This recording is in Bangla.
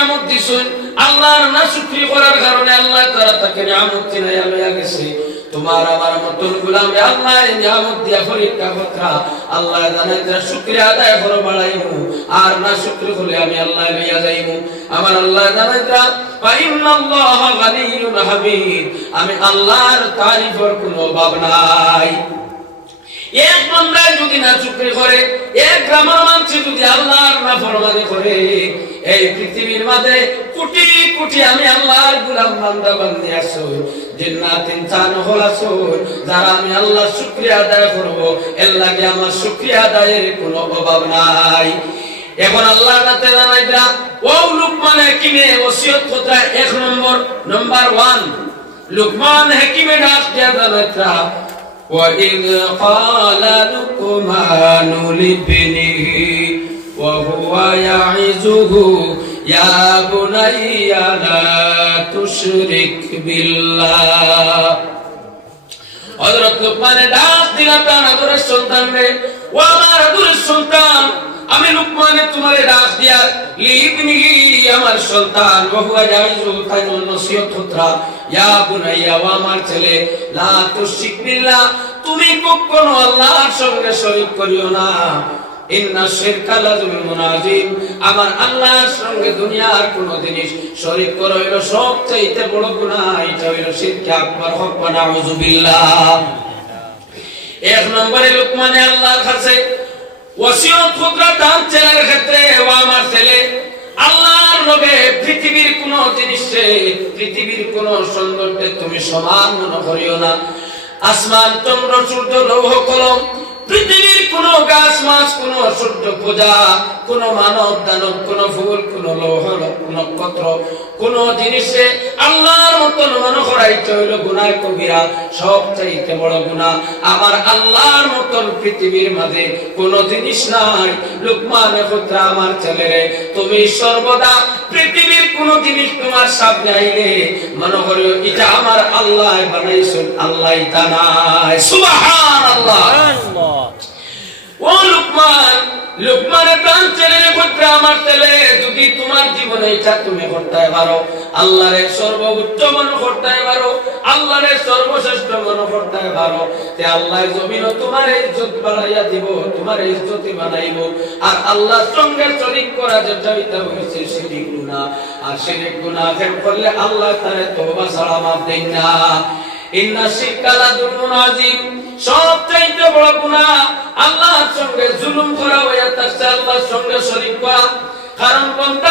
নিয়ামত দিছেন আল্লাহর নাশুকরি করার কারণে আল্লাহ তাআলা তাকে নিয়ামত চিনাইয়া লইয়া গেছে তোমার আমার মতন গোলাম আল্লাহ নিয়ামত দিয়া পরীক্ষা করা আল্লাহ জানে যে শুকরিয়া আদায় করো বাড়াইমু আর না শুকরি হলে আমি আল্লাহ লইয়া যাইমু আমার আল্লাহ জানে যে ফাইন্নাল্লাহা গানিয়্যুন হামিদ আমি আল্লাহর তারিফের কোনো অভাব নাই এক বান্দা যদি না শুকরি করে এক গ্রামের মানুষ যদি আল্লাহর নাফরমানি করে এই পৃথিবীর মাঝে কোটি কোটি আমি আল্লাহর গোলাম বান্দা বান্দি আছো জিন্নাত ইনসান হল আছো যারা আমি আল্লাহর শুকরিয়া আদায় করব এর লাগে আমার শুকরিয়া আদায়ের কোনো অভাব নাই এখন আল্লাহ নাতে জানাইরা ও লুকমান হাকিমে ওসিয়ত কথা এক নাম্বার 1 লুকমান হাকিমে ডাক দিয়া জানাইরা وَإِذْ قَالَ لُقْمَانُ لِابْنِهِ وَهُوَ يَعِظُهُ يَا بُنَيَّ لَا تُشْرِكْ بِاللَّهِ হযরত লুকমানের ডাক দিলা তার আদরের সন্তান রে ও আমার আদরের সন্তান আমি লুকমানে তোমারে ডাক দিয়া লিবনিহি আমার সন্তান বহুয়া যাইজু তাই নসিহত হতরা ইয়া বুনাইয়া ও আমার ছেলে লা তুশরিক বিল্লাহ তুমি কখনো আল্লাহর সঙ্গে শরীক করিও না ইন্না শিরকা লাযুলমুন আযীম আমার আল্লাহর সঙ্গে দুনিয়ার কোন জিনিস শরীক করা হলো সবচেয়ে বড় গুনাহ এটা হলো শিরকে আকবার হক ওয়া নাউযু বিল্লাহ এক নম্বরে লুকমানে আল্লাহর কাছে ওসিয়ত করতে তার ছেলের ক্ষেত্রে ও আমার ছেলে আল্লাহর নবে পৃথিবীর কোন জিনিসে পৃথিবীর কোন সৌন্দর্যে তুমি সমান মনে করিও না আসমান চন্দ্র সূর্য লৌহ কলম পৃথিবীর কোন গাছ মাছ কোন সূর্য পূজা কোন মানব দানব কোন ফুল কোন লৌহ কোন নক্ষত্র কোন জিনিসে আল্লাহর মতন মনে করাইতে হইল গুনাহ কবিরা সবচাইতে বড় গুনাহ আমার আল্লাহর মতন পৃথিবীর মাঝে কোন জিনিস নাই লুকমানের পুত্র আমার ছেলেরে তুমি সর্বদা পৃথিবীর কোন জিনিস তোমার সামনে আইলে মনে করিও এটা আমার আল্লাহ বানাইছেন আল্লাহই তা নাই সুবহানাল্লাহ ও লুকমানের প্রাণ ছেলের পুত্র আমার ছেলে যদি তোমার জীবনে ইচ্ছা তুমি করতে পারো আল্লাহর সর্বোচ্চ মনে করতে পারো আল্লাহর সর্বশ্রেষ্ঠ মনে করতে পারো তে আল্লাহ জমিনও তোমার ইজ্জত বাড়াইয়া দিব তোমার ইজ্জতি বানাইব আর আল্লাহর সঙ্গে শরীক করা যেটা এটা হচ্ছে শিরক গুনাহ আর শিরক গুনাহ করলে আল্লাহ তারে তওবা ছাড়া মাফ দেন না ইন্না শিরকা লাযুলমুন আযীম সবচেয়ে বড় গুনাহ আল্লাহর সঙ্গে জুলুম করা হইয়া তার আল্লাহর সঙ্গে শরীক করা কারণ বান্দা